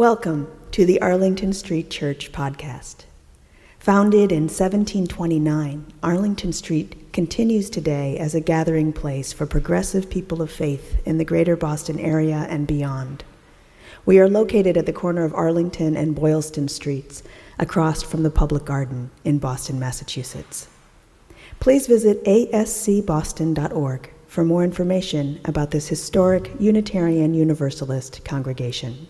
Welcome to the Arlington Street Church podcast. Founded in 1729, Arlington Street continues today as a gathering place for progressive people of faith in the greater Boston area and beyond. We are located at the corner of Arlington and Boylston Streets, across from the Public Garden in Boston, Massachusetts. Please visit ascboston.org for more information about this historic Unitarian Universalist congregation.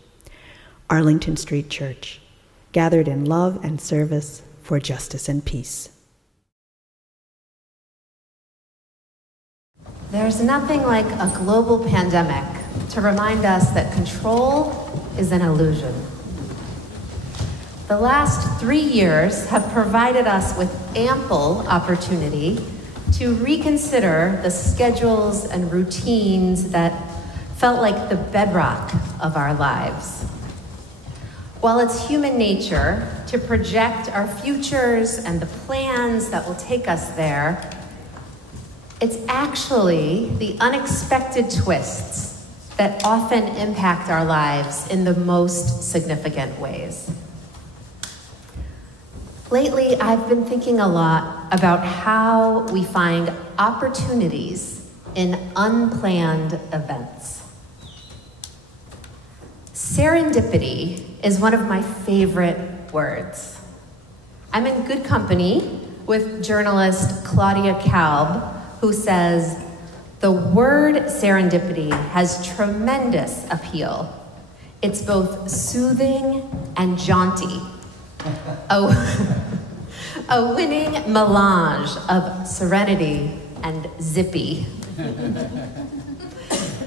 Arlington Street Church, gathered in love and service for justice and peace. There's nothing like a global pandemic to remind us that control is an illusion. The last 3 years have provided us with ample opportunity to reconsider the schedules and routines that felt like the bedrock of our lives. While it's human nature to project our futures and the plans that will take us there, it's actually the unexpected twists that often impact our lives in the most significant ways. Lately, I've been thinking a lot about how we find opportunities in unplanned events. Serendipity is one of my favorite words. I'm in good company with journalist Claudia Kalb, who says, "The word serendipity has tremendous appeal. It's both soothing and jaunty. A winning melange of serenity and zippy."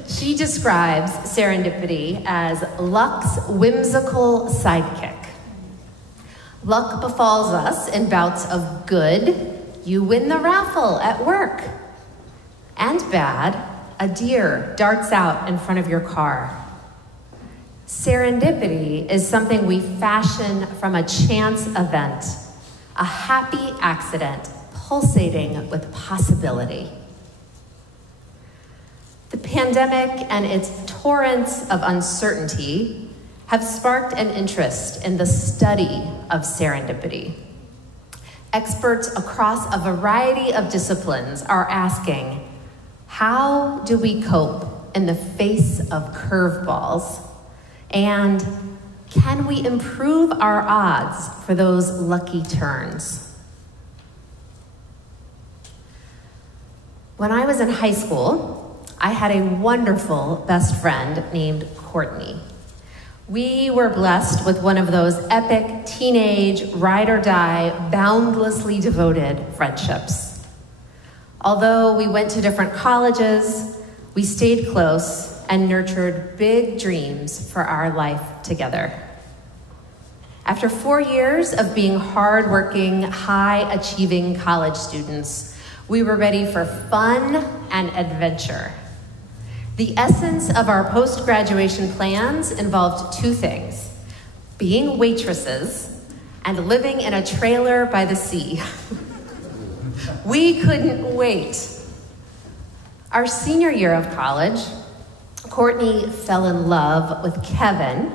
She describes serendipity as luck's whimsical sidekick. Luck befalls us in bouts of good. You win the raffle at work. And bad, a deer darts out in front of your car. Serendipity is something we fashion from a chance event, a happy accident pulsating with possibility. The pandemic and its torrents of uncertainty have sparked an interest in the study of serendipity. Experts across a variety of disciplines are asking, how do we cope in the face of curveballs? And can we improve our odds for those lucky turns? When I was in high school, I had a wonderful best friend named Courtney. We were blessed with one of those epic teenage, ride-or-die, boundlessly devoted friendships. Although we went to different colleges, we stayed close and nurtured big dreams for our life together. After 4 years of being hardworking, high-achieving college students, we were ready for fun and adventure. The essence of our post-graduation plans involved 2 things: being waitresses and living in a trailer by the sea. We couldn't wait. Our senior year of college, Courtney fell in love with Kevin,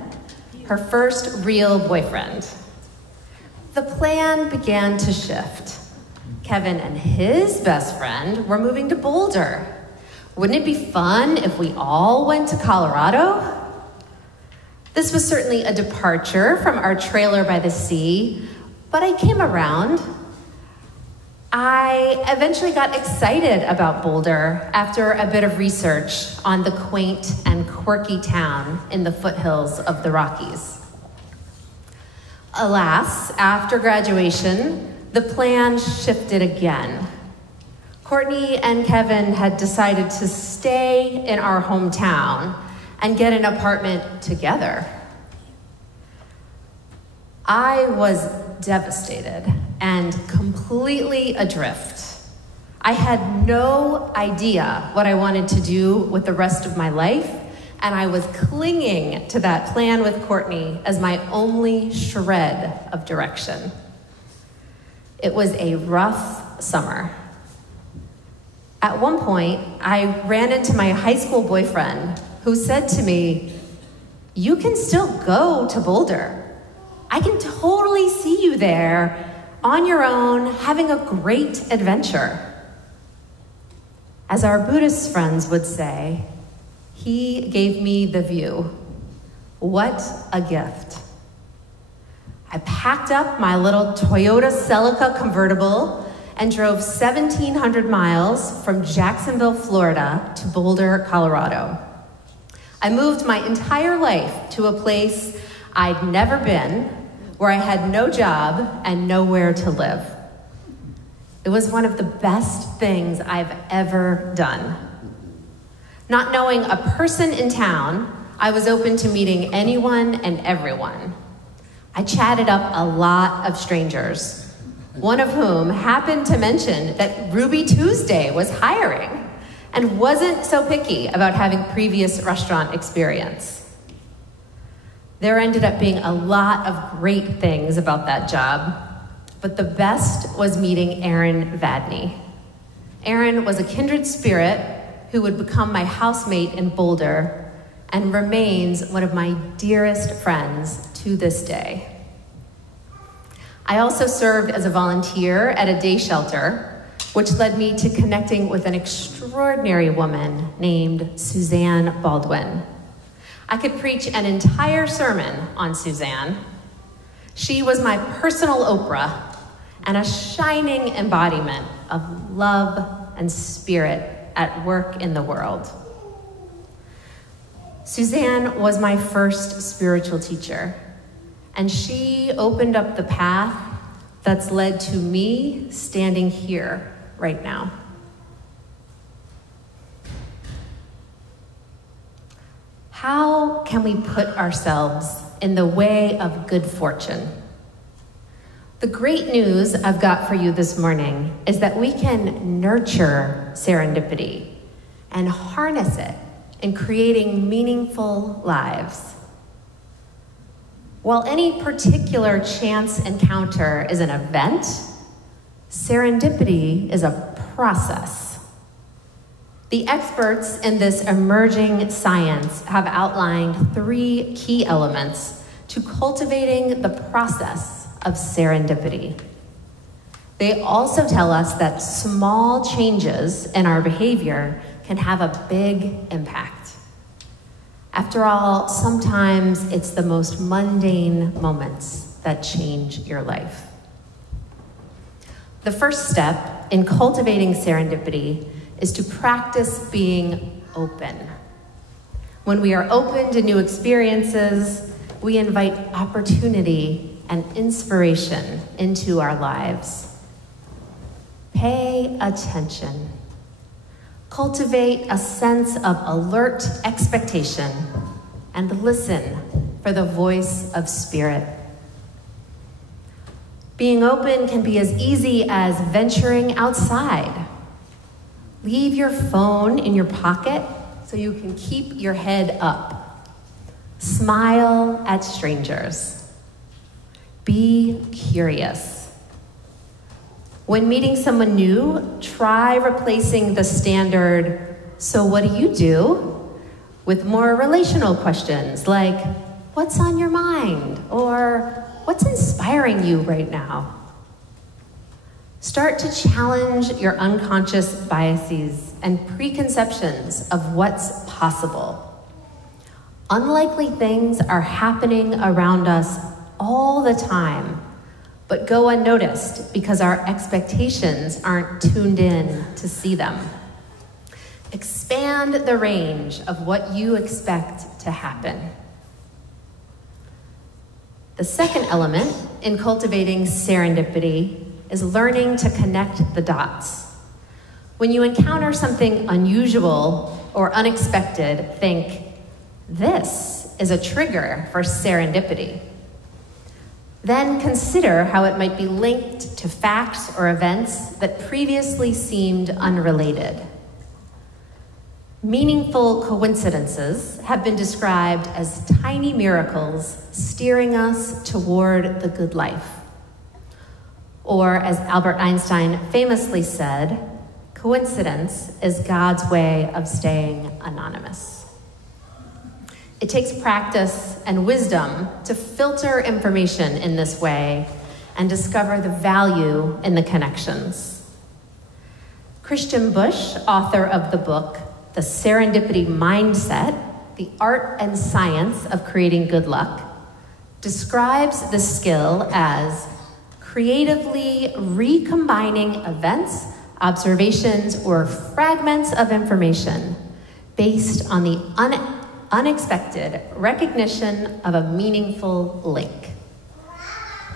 her first real boyfriend. The plan began to shift. Kevin and his best friend were moving to Boulder. Wouldn't it be fun if we all went to Colorado? This was certainly a departure from our trailer by the sea, but I came around. I eventually got excited about Boulder after a bit of research on the quaint and quirky town in the foothills of the Rockies. Alas, after graduation, the plan shifted again. Courtney and Kevin had decided to stay in our hometown and get an apartment together. I was devastated and completely adrift. I had no idea what I wanted to do with the rest of my life, and I was clinging to that plan with Courtney as my only shred of direction. It was a rough summer. At one point, I ran into my high school boyfriend who said to me, you can still go to Boulder. I can totally see you there on your own, having a great adventure. As our Buddhist friends would say, he gave me the view. What a gift. I packed up my little Toyota Celica convertible and drove 1,700 miles from Jacksonville, Florida to Boulder, Colorado. I moved my entire life to a place I'd never been, where I had no job and nowhere to live. It was one of the best things I've ever done. Not knowing a person in town, I was open to meeting anyone and everyone. I chatted up a lot of strangers, one of whom happened to mention that Ruby Tuesday was hiring and wasn't so picky about having previous restaurant experience. There ended up being a lot of great things about that job, but the best was meeting Aaron Vadney. Aaron was a kindred spirit who would become my housemate in Boulder and remains one of my dearest friends to this day. I also served as a volunteer at a day shelter, which led me to connecting with an extraordinary woman named Suzanne Baldwin. I could preach an entire sermon on Suzanne. She was my personal Oprah and a shining embodiment of love and spirit at work in the world. Suzanne was my first spiritual teacher, and she opened up the path that's led to me standing here right now. How can we put ourselves in the way of good fortune? The great news I've got for you this morning is that we can nurture serendipity and harness it in creating meaningful lives. While any particular chance encounter is an event, serendipity is a process. The experts in this emerging science have outlined 3 key elements to cultivating the process of serendipity. They also tell us that small changes in our behavior can have a big impact. After all, sometimes it's the most mundane moments that change your life. The first step in cultivating serendipity is to practice being open. When we are open to new experiences, we invite opportunity and inspiration into our lives. Pay attention. Cultivate a sense of alert expectation and listen for the voice of spirit. Being open can be as easy as venturing outside. Leave your phone in your pocket so you can keep your head up. Smile at strangers. Be curious. When meeting someone new, try replacing the standard, "So what do you do?" with more relational questions like, "What's on your mind?" or "What's inspiring you right now?" Start to challenge your unconscious biases and preconceptions of what's possible. Unlikely things are happening around us all the time, but go unnoticed because our expectations aren't tuned in to see them. Expand the range of what you expect to happen. The second element in cultivating serendipity is learning to connect the dots. When you encounter something unusual or unexpected, think, "This is a trigger for serendipity." Then consider how it might be linked to facts or events that previously seemed unrelated. Meaningful coincidences have been described as tiny miracles steering us toward the good life. Or, as Albert Einstein famously said, coincidence is God's way of staying anonymous. It takes practice and wisdom to filter information in this way and discover the value in the connections. Christian Bush, author of the book, The Serendipity Mindset, The Art and Science of Creating Good Luck, describes the skill as creatively recombining events, observations, or fragments of information based on the unexpected recognition of a meaningful link.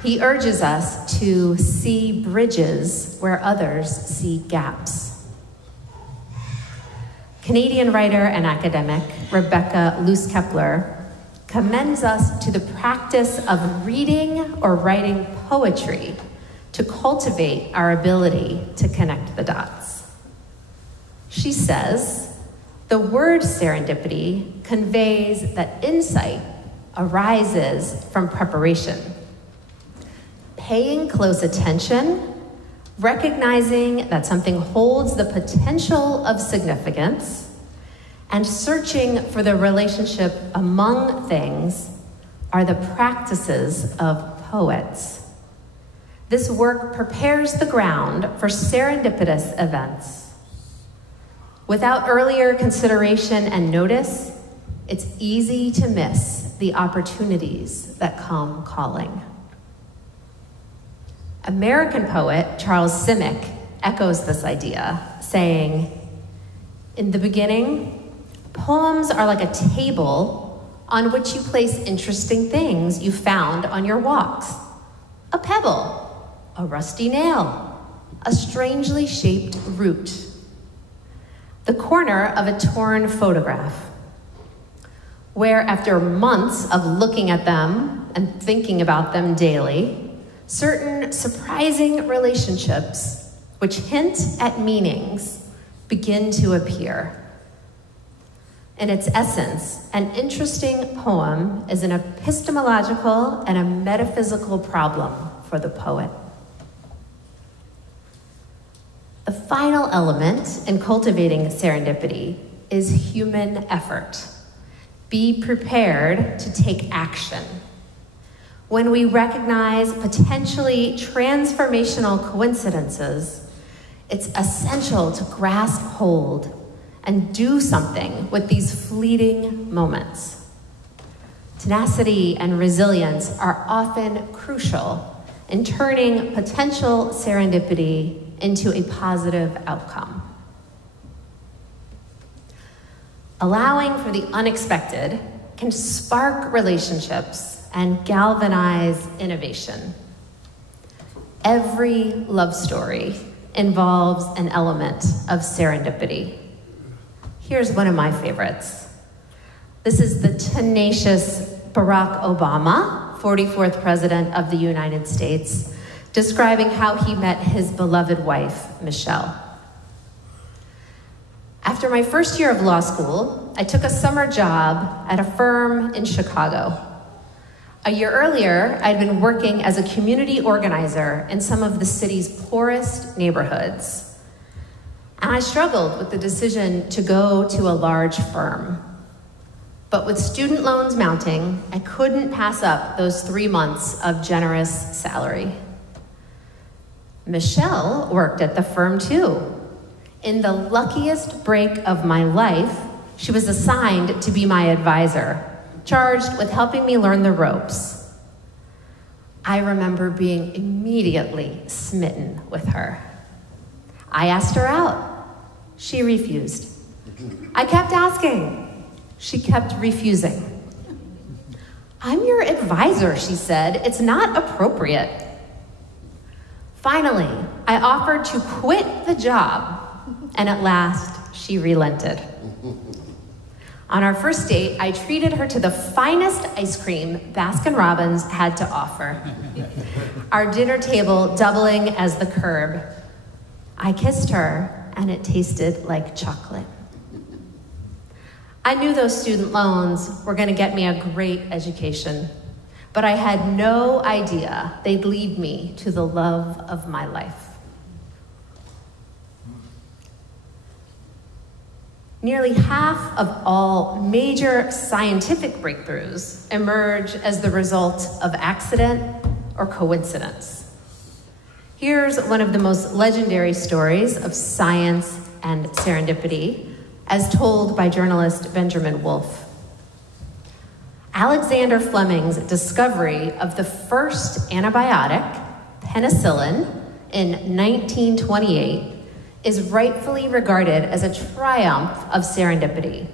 He urges us to see bridges where others see gaps. Canadian writer and academic Rebecca Luce-Kepler commends us to the practice of reading or writing poetry to cultivate our ability to connect the dots. She says, the word serendipity conveys that insight arises from preparation. Paying close attention, recognizing that something holds the potential of significance, and searching for the relationship among things are the practices of poets. This work prepares the ground for serendipitous events. Without earlier consideration and notice, it's easy to miss the opportunities that come calling. American poet Charles Simic echoes this idea, saying, "In the beginning, poems are like a table on which you place interesting things you found on your walks. A pebble, a rusty nail, a strangely shaped root, the corner of a torn photograph, where after months of looking at them and thinking about them daily, certain surprising relationships which hint at meanings begin to appear." In its essence, an interesting poem is an epistemological and a metaphysical problem for the poet. The final element in cultivating serendipity is human effort. Be prepared to take action. When we recognize potentially transformational coincidences, it's essential to grasp hold and do something with these fleeting moments. Tenacity and resilience are often crucial in turning potential serendipity into a positive outcome. Allowing for the unexpected can spark relationships and galvanize innovation. Every love story involves an element of serendipity. Here's one of my favorites. This is the tenacious Barack Obama, 44th President of the United States, describing how he met his beloved wife, Michelle. After my first year of law school, I took a summer job at a firm in Chicago. A year earlier, I'd been working as a community organizer in some of the city's poorest neighborhoods. And I struggled with the decision to go to a large firm. But with student loans mounting, I couldn't pass up those 3 months of generous salary. Michelle worked at the firm too. In the luckiest break of my life, she was assigned to be my advisor, charged with helping me learn the ropes. I remember being immediately smitten with her. I asked her out. She refused. I kept asking. She kept refusing. "I'm your advisor," she said. "It's not appropriate." Finally, I offered to quit the job, and at last, she relented. On our first date, I treated her to the finest ice cream Baskin-Robbins had to offer, our dinner table doubling as the curb. I kissed her, and it tasted like chocolate. I knew those student loans were going to get me a great education, but I had no idea they'd lead me to the love of my life. Nearly half of all major scientific breakthroughs emerge as the result of accident or coincidence. Here's one of the most legendary stories of science and serendipity, as told by journalist Benjamin Wolfe. Alexander Fleming's discovery of the first antibiotic, penicillin, in 1928 is rightfully regarded as a triumph of serendipity.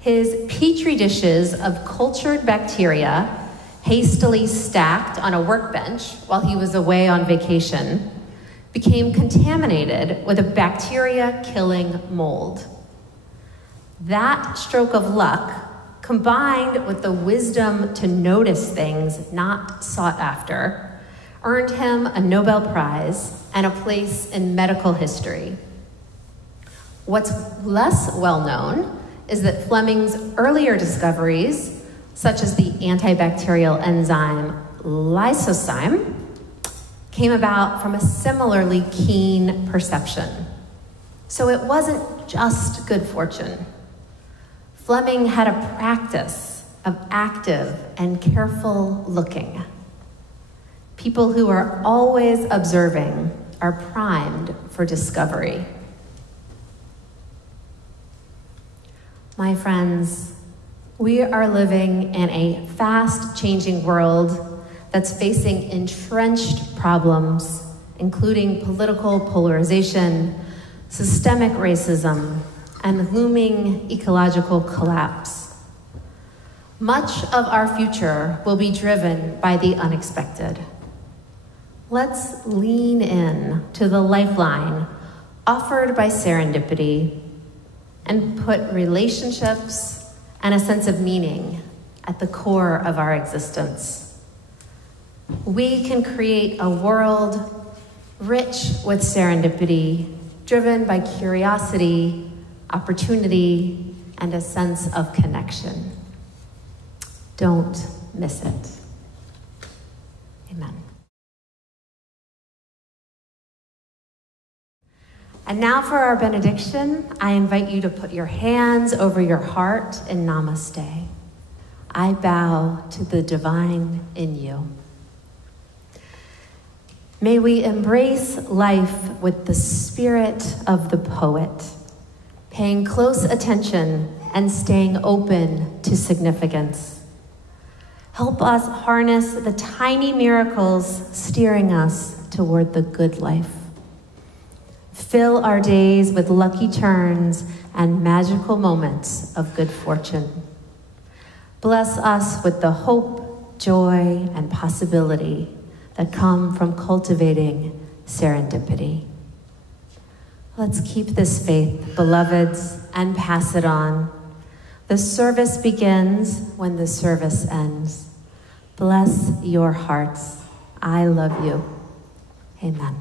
His petri dishes of cultured bacteria, hastily stacked on a workbench while he was away on vacation, became contaminated with a bacteria-killing mold. That stroke of luck, combined with the wisdom to notice things not sought after, earned him a Nobel Prize and a place in medical history. What's less well known is that Fleming's earlier discoveries, such as the antibacterial enzyme lysozyme, came about from a similarly keen perception. So it wasn't just good fortune. Fleming had a practice of active and careful looking. People who are always observing are primed for discovery. My friends, we are living in a fast-changing world that's facing entrenched problems, including political polarization, systemic racism, and looming ecological collapse. Much of our future will be driven by the unexpected. Let's lean in to the lifeline offered by serendipity and put relationships and a sense of meaning at the core of our existence. We can create a world rich with serendipity, driven by curiosity, opportunity, and a sense of connection. Don't miss it. Amen. And now for our benediction, I invite you to put your hands over your heart in namaste. I bow to the divine in you. May we embrace life with the spirit of the poet, paying close attention and staying open to significance. Help us harness the tiny miracles steering us toward the good life. Fill our days with lucky turns and magical moments of good fortune. Bless us with the hope, joy, and possibility that come from cultivating serendipity. Let's keep this faith, beloveds, and pass it on. The service begins when the service ends. Bless your hearts. I love you. Amen.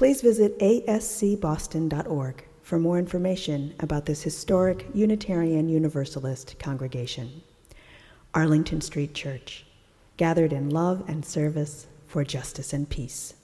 Please visit ascboston.org for more information about this historic Unitarian Universalist congregation. Arlington Street Church, gathered in love and service for justice and peace.